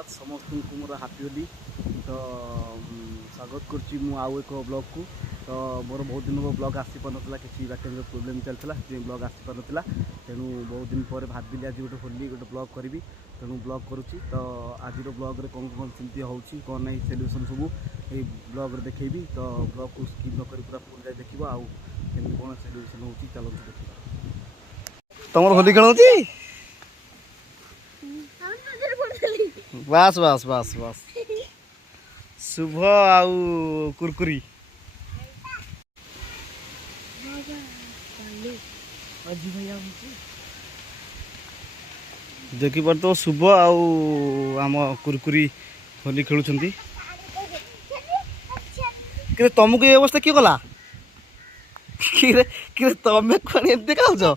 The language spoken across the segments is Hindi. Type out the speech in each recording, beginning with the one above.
जगन्नाथ समस्त को मोर हापी होली तो स्वागत करुच्ची आउ एक ब्लॉग को तो मोर बहुत दिन वो ब्लॉग आसी पार ना कि बैटरी प्रोब्लेम चलता ब्लॉग आसी पार ना तेणु बहुत दिन पर भाविली आज गोटे होली गोटे ब्लॉग करी तेणु ब्लॉग करुच्ची तो आज ब्लॉग कौन कौन सेमती हो कौन ना सेलिब्रेशन सब ये ब्लॉग देखी तो ब्लॉग को स्किप न कर पूरा फुल जाए देख आउ कौन सेलिब्रेशन हो चलते देखा तुम होली खेल बास बास बास बास शुभ आउ कुरकुरी देखी पार तो शुभ आउ आम कुरकुरी होली खेलुं तुमको ये अवस्था किए गला कि तमें कौन देखा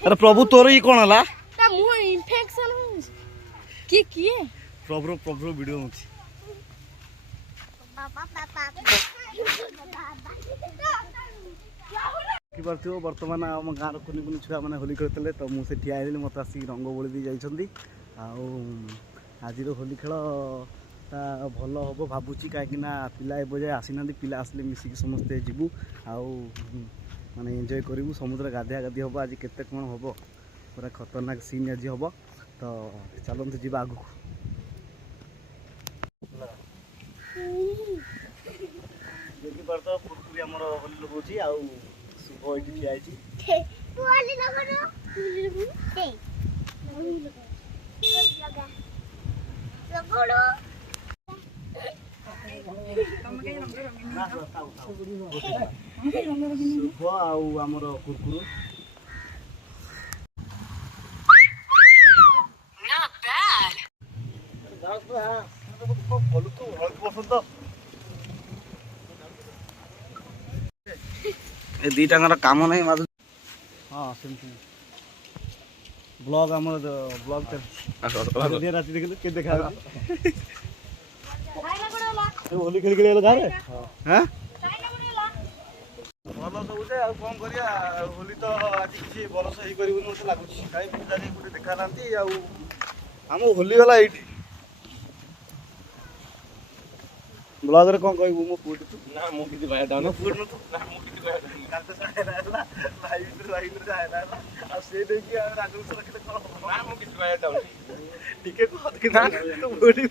अरे प्रभु तोर ये कौन है इन्फेक्शन किए प्रभु प्रभु वीडियो होची बर्तमान आम गाँव कुनि कुनि छुआ मैंने होली खेलते तो मुझे ठिया मत आसिक रंग बोली दी जाइए आज होली खेल भल हम भावुची कहीं पिला एवं आसी ना पिला आसले मिसिक समस्ते जीवु माने एंजॉय करूँ समुद्र गाधिया गाधी हम आज केते कौन हम पूरा खतरनाक सीन आज हम तो चलते जी आग देखी पार तो कुरकुरी आमर होली लगाऊँगी आउ शुभ ये ठिया शुभ आउ आमर कुरकुरु दीटा काम नहीं माधु हाँ सेमती ब्लॉग आम ब्लॉग राति देखिए के देखा होली खेल खेल गाँव हाँ भल सब कौन कर होली तो आज किसी बरस हो कर लगुच कहीं पूजा गोटे देखा ना आम होली गला ये ब्लॉग रे कौन कहबू मो पुट ना मो किसी भाई डाउन पुट न ना मो किसी भाई डाउन काल तो जायला लाइव जायला आ से देखि आ राजू से रखले करो ना मो किसी भाई डाउन ठीक है कहत कि ना तो बोडी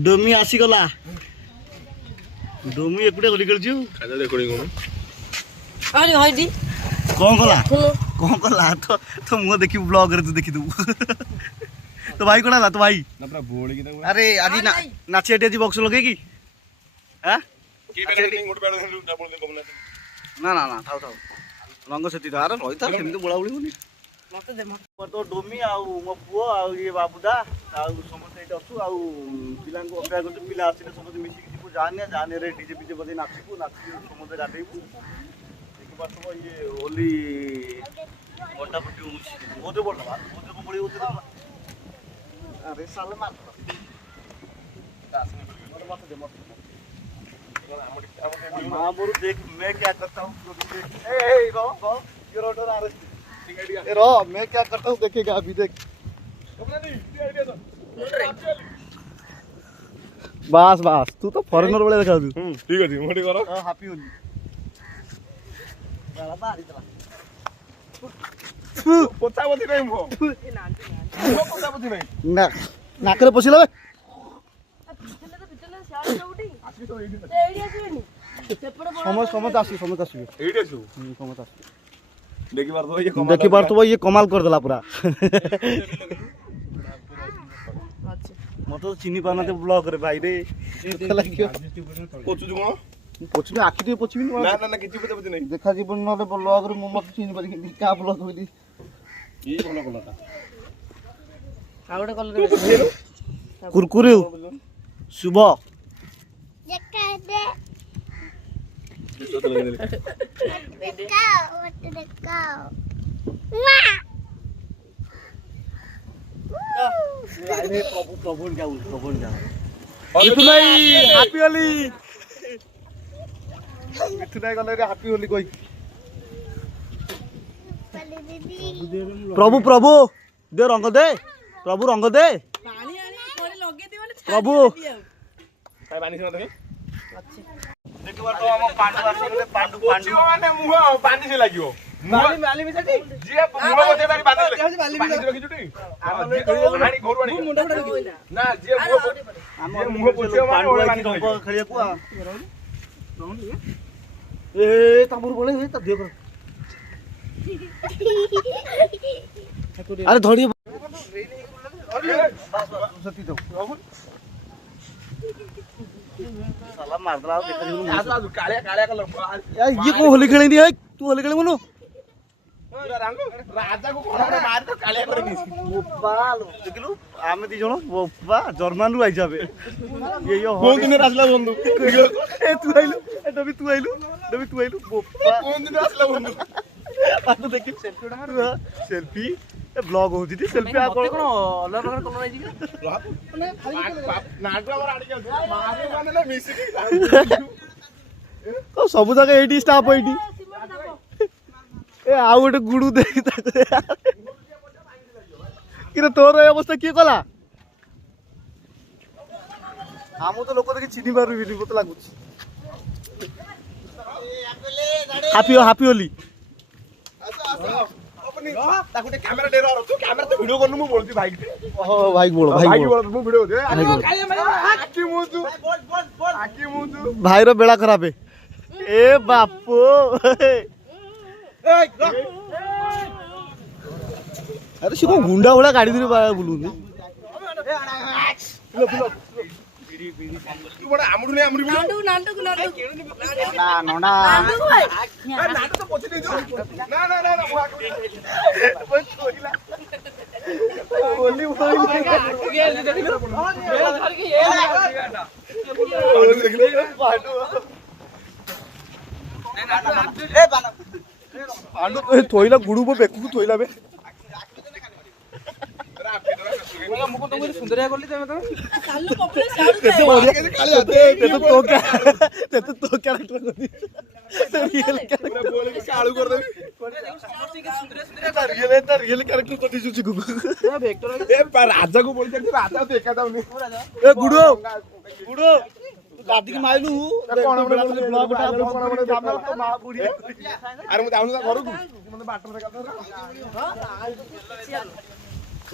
डोमी आसी गला डोमी एकुटे होली खेलछु खाजा रेकॉर्डिंग को अरे हइदी कौन कला तो मो देखि ब्लॉग रे तू देखि दू तो भाई कोना तो भाई ना पूरा बोली की अरे आज नाचे आज बॉक्स लगेगी हां ना ना ना थाउ थाउ रंग सेती तो अरे रही था सेमती बोला बोली होनी मते दे मत तो डोमी आउ मो पुओ आउ ये बाबूदा आउ समस्त एटा अछु आउ पिला को अपेक्षा करछु पिला आसिले समस्त मिसी की जीवु जाने रे डीजे पीजे बजे नाचबू नाची समस्त गाधेबू एक बार तो ये होली मोटा पट्टी होची बहुत बड़ा बात बहुत को बड़ी होती अरे साले मार मत दे मां बोरू देख मैं क्या करता हूँ ए रो रो रो आ रही रो मैं क्या करता हूँ देखेगा अभी देख बास बास तू तो फॉरेनर वाले देखा तू ठीक है मोटी करो हैप्पी होली चला बाहर चला पोचापति नहीं मो पोचापति नहीं ना नाकरे पसिला बे समझ आसी देखी बार तो ये कमाल कर देला पूरा मत तो चिनी पाना ब्लॉग रे भाई रे पोछबे आखि तो पोछबी ना ना ना किछि पता नहीं देखा जीवन न ब्लॉग रे मत चिनी पानी का ब्लॉग होली ये भलो कलर आउडे कलर कुरकुरे शुभ प्रभु प्रभु जाऊ हैप्पी होली मिथुन भाई गले हैप्पी होली कोई प्रभु प्रभु दे रंग दे प्रभु रंग दे पानी आनी थोड़े लगे दे माने प्रभु काय पानी से देखे देखो तो हम पांडु आसी गले पांडु पांडु माने मुह पानी से लागियो माली माली मिसाटी जे मुह बते तारी बांधे पानी से रखी जुटी आनी घर वाणी मुंडा मुंडा रखी ना जे मुह पोछियो माने ओले पानी रंग खेलिया को ए तमर बोले त दियो कर अरे धड़ी सती तो साला मार दला देखा नहीं आज कालिया कालिया कलर यार ये को होली खेले नहीं है तू होली खेले मनो पूरा रंग राजा को कोना मार तो कालिया करे नी बोपाल देखलु आमे दी जण बोपा जर्मन रु आई जाबे ये यो कोन दिन आसला बंधु ए तू आइलु ए दबी तू आइलु बोपा कोन दिन आसला बंधु आतो देखि सेल्फी उडा मार सेल्फी ए ब्लॉग होती थी सेल्फी आ कोन अलग अलग कलर आई जी माने नाटू हमर आडी जाउ मारे माने मिसी तो सब जगह एडी स्टाफ एडी ए आ गोटे गुडू देखि कि तोर ए अवस्था की कला हम तो लोक देखि चिनी पारबिनी मत लागु हैप्पी होली अपनी ताकुटे कैमरा डेरा रह तू कैमरा तो वीडियो करनु मु बोलती भाई ओ भाई बोल भाई बोल मु वीडियो दे आकी मुतु आकी मुतु भाई रो बेड़ा खराब है ए बापू अरे सिको गुंडा वाला गाड़ी धरी बुलू तू बड़ा आमुडू ने आमुडू नांडू नांडू नांडू ना नोना नांडू भाई नाटू तो पोछि दे जो ना ना ना मु आके बस छोड़ीला होली होली ये देख लो मेरा घर के ये देख ले पांडू ए पांडू थोइला गुडू पे बेकू थोइला बे मुको तो सुंदरिया करली तमे तो चालू कपड़े साडू ते तो ओडिया काली आते ते तो कैरेक्टर कर दी ते रियल पूरा बोले के काळू कर देबी रियल कैरेक्टर कर दी जुची गुगु ए राजा को बोलते कि राजा तो एका दाउनी ए गुडू तू दादी की माइलू कौन बड़े ब्लॉग उठा कौन बड़े काम तो मां बुढ़ी अरे मु जाउनु घर को मते बाटर देखा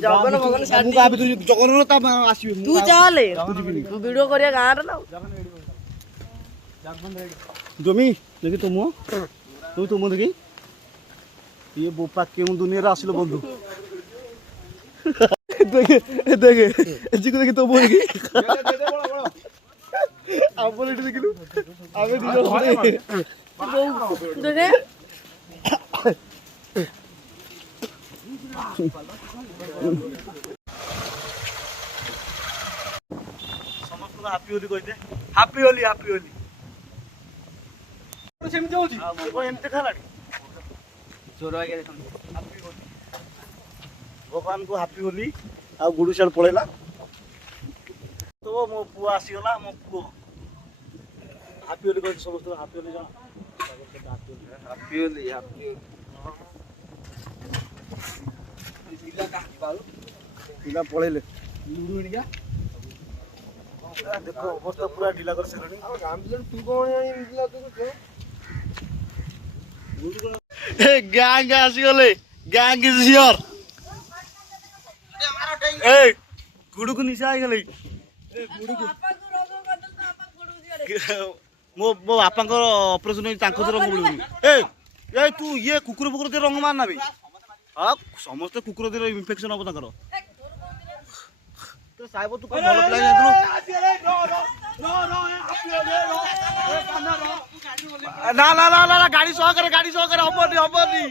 जगन भगन हमको आबे तू जगन ता आसीबे तू चले तू वीडियो करिया गां रे ना जमी देखि तुम तुम देखि ये बोपा केउ दुनिया रे आसिलो बंधु देखे देखे जी को देखि तुम देखि आप बोले देखिलु आबे दिलो देखे समस्त हैप्पी होली कहते हैप्पी होली सेमि होची आ मो एमते खालाडी जोर आगे देखन हैप्पी होली भगवान को हैप्पी होली आ गुडू साल पळेला तो मो पुआ आसी गला मो पुओ हैप्पी होली कहते समस्त हैप्पी होली जाना हैप्पी होली पिला पळेले लुडुनिया देखो अवस्था पूरा ढीला कर सारणी काम तू कोन इंदिला तू ए गैंग आसी गले गैंग इज हियर ए गुडू को निशा आई गले ए गुडू को मो मो बापा को ऑपरेशन होई तांको रंग गुडू ए ए तू ये कुकुर बुकुर दे रंग मारना बे हां समस्त कुकुर दे इन्फेक्शन हो ताकर तो साहेब तू कोन भलो प्लान जानलो ना ना ना ना गाड़ी सह करे हबनी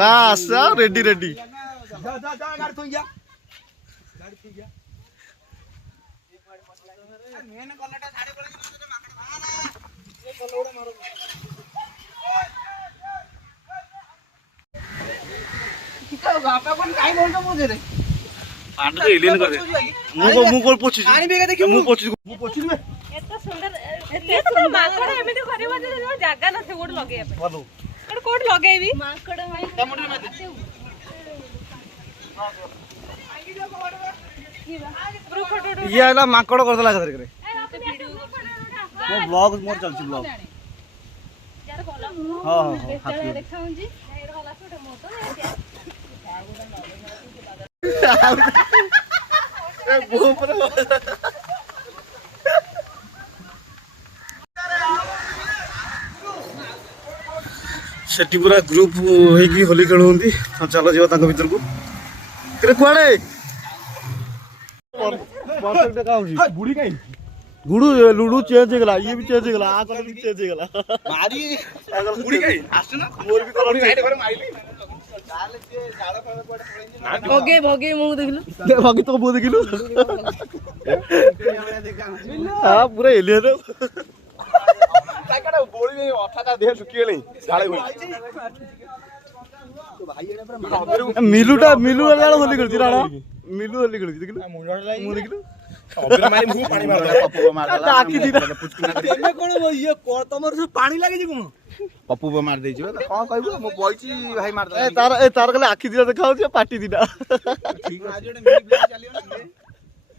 बस रेडी रेडी जा गाड़ी थोई जा गाड़ी थोई जा मेन कलटा साड़ी पड़ गई तो माकड़ भाना ये कलौड़ा मारो ବାପା କୋନ କାଇ ବୋଲଛ ବୁଝରେ पांडु तो एलियन कर दे मु कोल पोछि पानी बेगा देखियो मु पोछि बे एतो सुंदर एतो माकड़ एमिति करबो जे जागा न थे गोड लगे पे बोलो एड कोड लगेबी माकड़ माई टमाटर में दे ये आला माकड़ कर देला घर करे मो ब्लॉग मोर चलछि ब्लॉग यार बोला हां हां देखाऊं जी एड वाला छोटे मोटो ए भूप रे सेठी पूरा ग्रुप होई होली खेल होंदी चलो जीवा तांको भीतर को करे कुआडे परफेक्ट का होजी बुढ़ी कहीं गुडू लुडू चेंज हो गला ये भी चेंज हो गला आ कलर भी चेंज हो गला मारी बुढ़ी कहीं आसु ना मोर भी कलर साइड घर माइली भगे भगे मु देखलु भागी तो मुंह देखिलु हां पूरा एलियन ताकड़ा गोली में अठाटा देह सुकी गेलै झाळे होई मिलूटा मिलू वाला होली खेलती राणा मिलू होली खेलती देखिलु मुंह देखिलु अबीर मारी मुंह पानी मार देला पप्पू मार देला आखी दिना तेमे कोन ये तमर से पानी लागे जे कोन पप्पू मार देछि कोन कहबो मो बइची भाई मार ए तार गले आखी दिना देखा होची पाटी दिना ठीक आज ओटे मिली बिली चलियो ना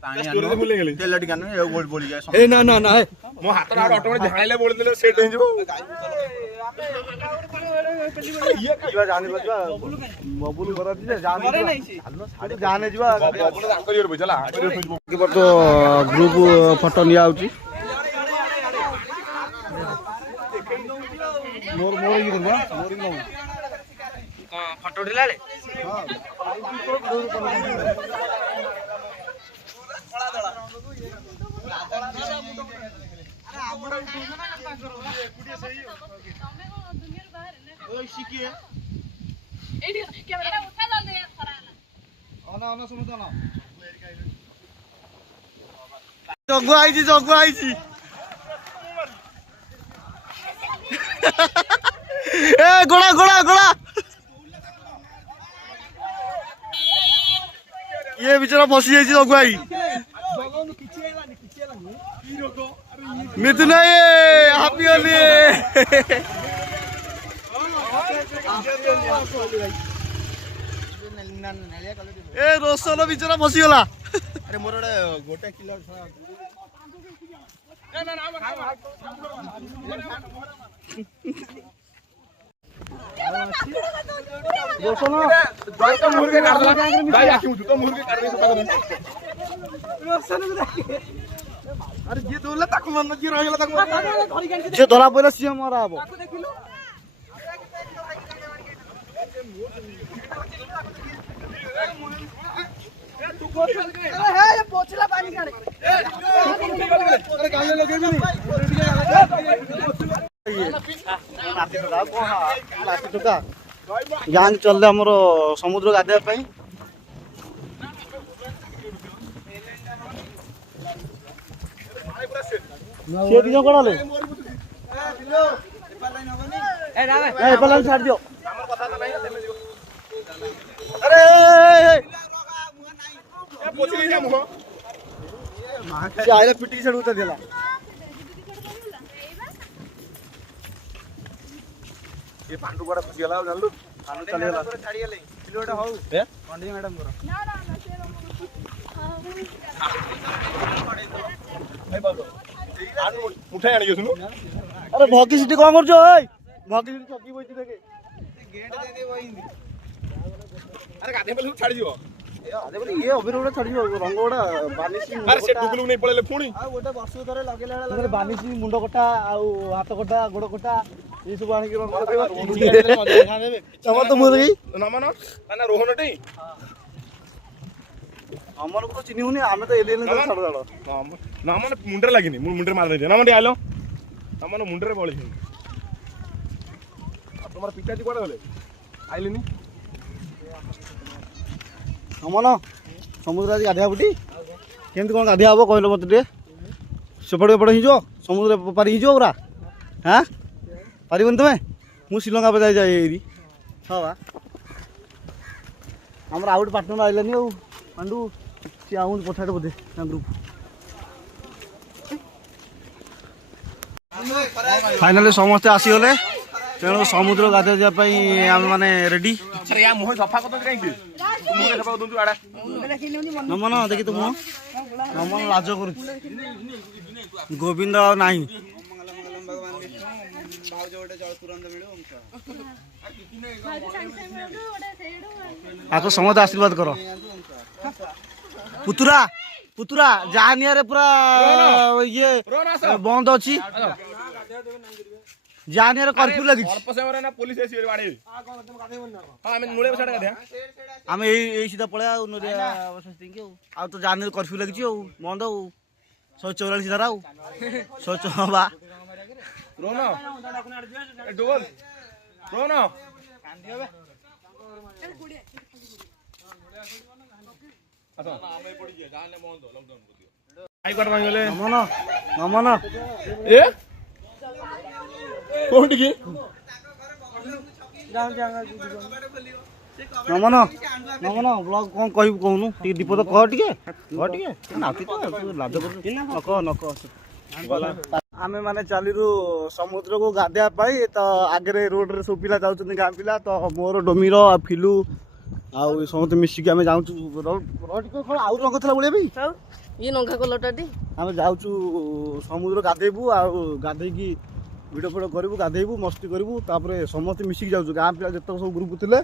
पानी स्टोरी से भूले गेली तेल टिका न बोल बोली जाय ए ना ना ना मो हाथ रा ऑटोमेटिक झाळले बोल देले सेट हो जिवो ये कहिबा जाने लजवा बबुल करती जे जाने साडी जाने जिवा बबुल आंकरियर बुझला के पर तो ग्रुप फोटो निया आउची मोर मोर ही करबा मोर ही न फोटो ढिलाले जगु आइची ए गोड़ा गोड़ा गोड़ा ये बेचारा फसी जाइए जगु आई मिथुन हैप्पी होली ए रोशन बेचारा फसी गला अरे मोर गोटे किलो रोशन तो मुर्गे काट दला भाई आखी मुझ तो मुर्गे काट दे सफा कर अरे ये दोला ताको मन जी रहिला ताको जे धरा पइला सिए मरा हबो ए पोछला पानी काने अरे गाले लगे भी गैंग चल आमर समुद्र गाधे सी दी कड़े छाड़ दियो अरे आइला पिटी छाड़ उतर दिला ये पांडु बड़ा फसी गला जानलु पानी चले गला छाड़ी गेले किलोटा हो ए पंडित मैडम करो ना ना ना से भाई बाबू आनु उठाई आनी सुनु अरे भगी सिटी कौन कर भगी सिटी चकी बइती देखे गेट दे दे वही अरे गाधे बोल छाड़ी दियो अरे बोले ये अबीर उड़ा छाड़ी रंग उड़ा बानिसी अरे से डुगलु नहीं पळेले पुणी आ गोटे वर्ष धरे लगेला मतलब बानिसी मुंड कटा आउ हाथ कटा गोड़ कटा ये सब आनी रंग देबा तमर तो मुरगी नमन माने रोहनटी हमर को चिनी हुनी आमे तो एलियन छाड़ दाड़ो नमन मुंडरे लागिनी मुंडरे मार दे नमन आलो नमन मुंडरे बळी तुम्हारा पिताजी कोडे गले आइलिनी हमन समुद्र आज गाधिया बुटी केमती कोन गाधिया हबो कहलो मते टे सेपड़े पड़े हिजो समुद्र पारी हिजो पूरा हां पारिबन तमे मु श्रीलंका पे जाई एरी हां बा ଆମର ଆଉ ଗୋଟେ ପାର୍ଟନର ଆଇଲାନି ଆଉ ପାଣ୍ଡୁ ସିଏ ଆଉ ପଛାଟେ ବୋଧେ ନା ଗ୍ରୁପ। ଫାଇନାଲି ସମସ୍ତେ ଆସିଗଲେ ତେଣୁ ସମୁଦ୍ର ଗାଧୋଇ ଯିବା ପାଇଁ ଆମେ ମାନେ ରେଡି। ନମନ ଦେଖି ତ ମୁହଁ ନମନ ଲାଜ କରୁଛି। ଗୋବିନ୍ଦ ଆଉ ନାହିଁ। ଆକୁ ସମସ୍ତେ ଆଶୀର୍ବାଦ କର। ପୁତୁରା ପୁତୁରା ଯାହା ନିଆରେ ପୁରା ଇଏ ବନ୍ଦ ଅଛି। ଯାହା ନିଆରେ କର୍ଫ୍ୟୁ ଲାଗିଛି। ଆମେ ଏଇ ସିଧା ପଳେଇବା ଆଉ ଆଉ ତ ଯାହା ନିଆରେ କର୍ଫ୍ୟୁ ଲାଗିଛି ଆଉ ବନ୍ଦ ଆଉ 144 ଧାରା ଆଉ 100 ବା ନମନ ନମନ କୋଉଠିକି ନମନ ନମନ ବ୍ଲଗ କଣ କହିବୁ କହୁନୁ ଟିକେ ଦୀପ ତ କହ ଟିକେ ନାତି ତ ଲାଜ କରୁଛୁ ନକ ଆମେ ମାନେ ଚାଲିଲୁ ସମୁଦ୍ରକୁ ଗାଧେଇବା ପାଇଁ ତ ଆଗରେ ରୋଡରେ ସବୁ ପିଲା ଯାଉଛନ୍ତି ଗାଁ ପିଲା ତ ମୋର ଡୋମିର ଫିଲୁ ଆଉ ସମସ୍ତେ ମିଶିକି ଆମେ ଯାଉଛୁ ଆଉ ରଙ୍ଗ ଥିଲା ବୁଳିବା ପାଇଁ ଇଏ ନଙ୍ଗା କଲରଟା ଆମେ ଯାଉଛୁ ସମୁଦ୍ର ଗାଧେଇବୁ ଆଉ ଗାଧେଇକି ଭିଡ଼ିଓ ଫିଡ଼ିଓ କରିବୁ ଗାଧେଇବୁ ମସ୍ତି କରିବୁ ତାପରେ ସମସ୍ତେ ମିଶିକି ଯାଉଛୁ ଗାଁ ପିଲା ଯେତେକ ସବୁ ଗ୍ରୁପ ଥିଲେ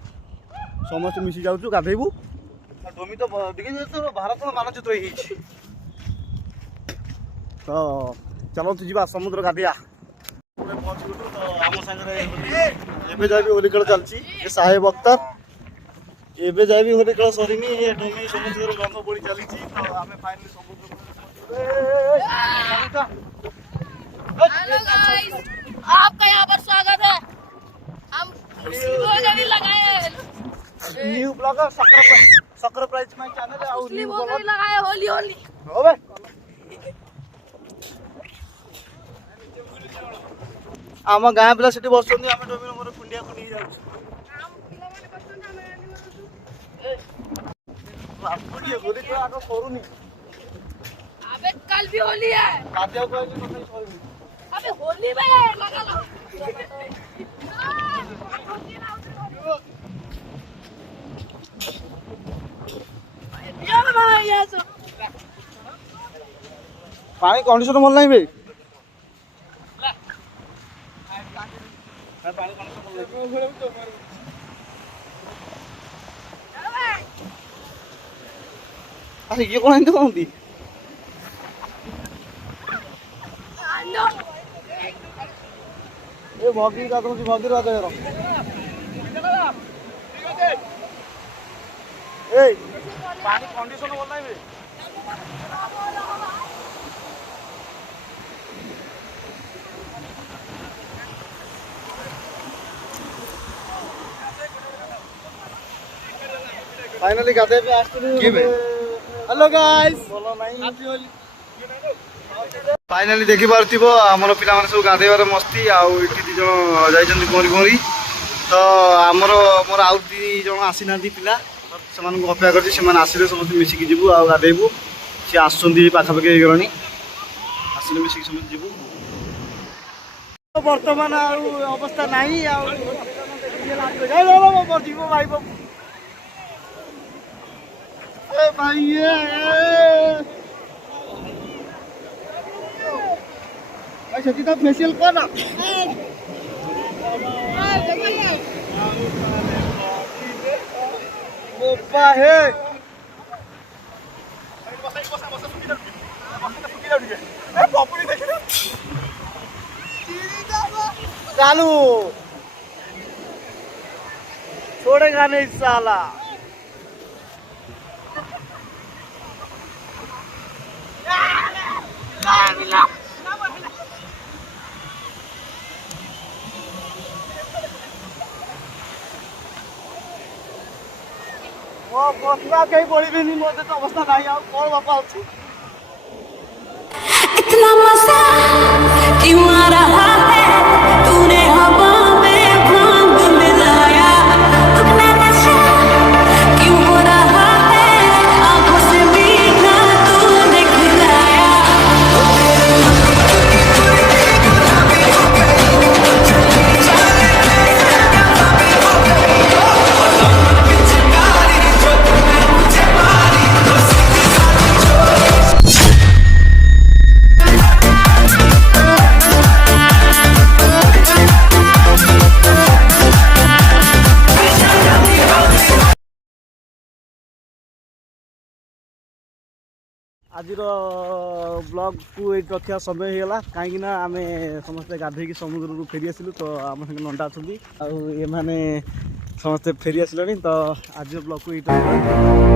ସମସ୍ତେ ମିଶିକି ଯାଉଛୁ ଗାଧେଇବୁ। ଡୋମି ତ ଭାରତର ମାନଚିତ୍ର ହେଇଯାଇଛି ତ ଚାଲନ୍ତୁ ଯିବା ସମୁଦ୍ର ଗାଧେଇବା। ତ ଆମ ସାଙ୍ଗରେ ଏବେ ଯାଇ ବି ହୋଲି ଖେଳ ଚାଲିଛି ସାହେବ ଅଖ୍ତର ଏବେ ଯାଇ ବି ହୋଲି ଖେଳ ସରିନି ଡୋମି ସମୁଦ୍ରରେ ରଙ୍ଗ ବୋଳି ଚାଲିଛି ତ ଆମେ ଫାଇନାଲି ସମୁଦ୍ର हेलो गाइस आपका यहाँ पर स्वागत है। हम भोजन लगाए हैं new blogger surprise my channel और न्यू ब्लॉगर लगाए होली होली होबे आम गाँ पिला सेठी बसुछन्ती आमे डोमिनो मोर कुंडिया कुंडी जाउछु बापुजी गोली तो आको करूनी अबे कल भी होली है काटिया को आइले कथै सरी अबे होली में लगा लो पानी कंडीशन भल नहीं बे अरे ये कौन एंत कहती ए भगी का कहती भगी राजा ए पानी कंडीशन भल नहीं बे फाइनली गाधे पे आस्तुलु हेलो गाइस बोलो नहीं हैप्पी होली फाइनली देखि पारथिबो हमर पिला माने सब गाधेबार मस्ती आ इठी दी जण जाइछन्ती कोरी कोरी तो हमर मोर आउ दी जण आसी नांती पिला समान को अपेक्षा करछि समान आसीले समस्त मिसिकी जिवु आ गाधेबु से आछन्ती पाखा पाखे गलनी आसीले मिसिकी समस्त जिवु वर्तमान आ अवस्था नाही आ जीवो भाई बाबू ए भाई ये भाई सती तो फेशियल कर ना ओपा है चालू छोड़ेगा नहीं साला वो बसला कहीं पड़ेनि मत तो अवस्था नहीं आ कौन बापा अच्छी इतना मजा क्यों आ रहा है तूने हवा में भांग मिलाया अपना नशा क्यों हो रहा आज ब्लॉग को ये रखा समय होगा कहीं आम समस्ते गाधे समुद्र फेरी आसलु तो आम संगे नंदा अच्छा आउ ये समस्ते फेरी आसिले तो आज ब्लॉग को ये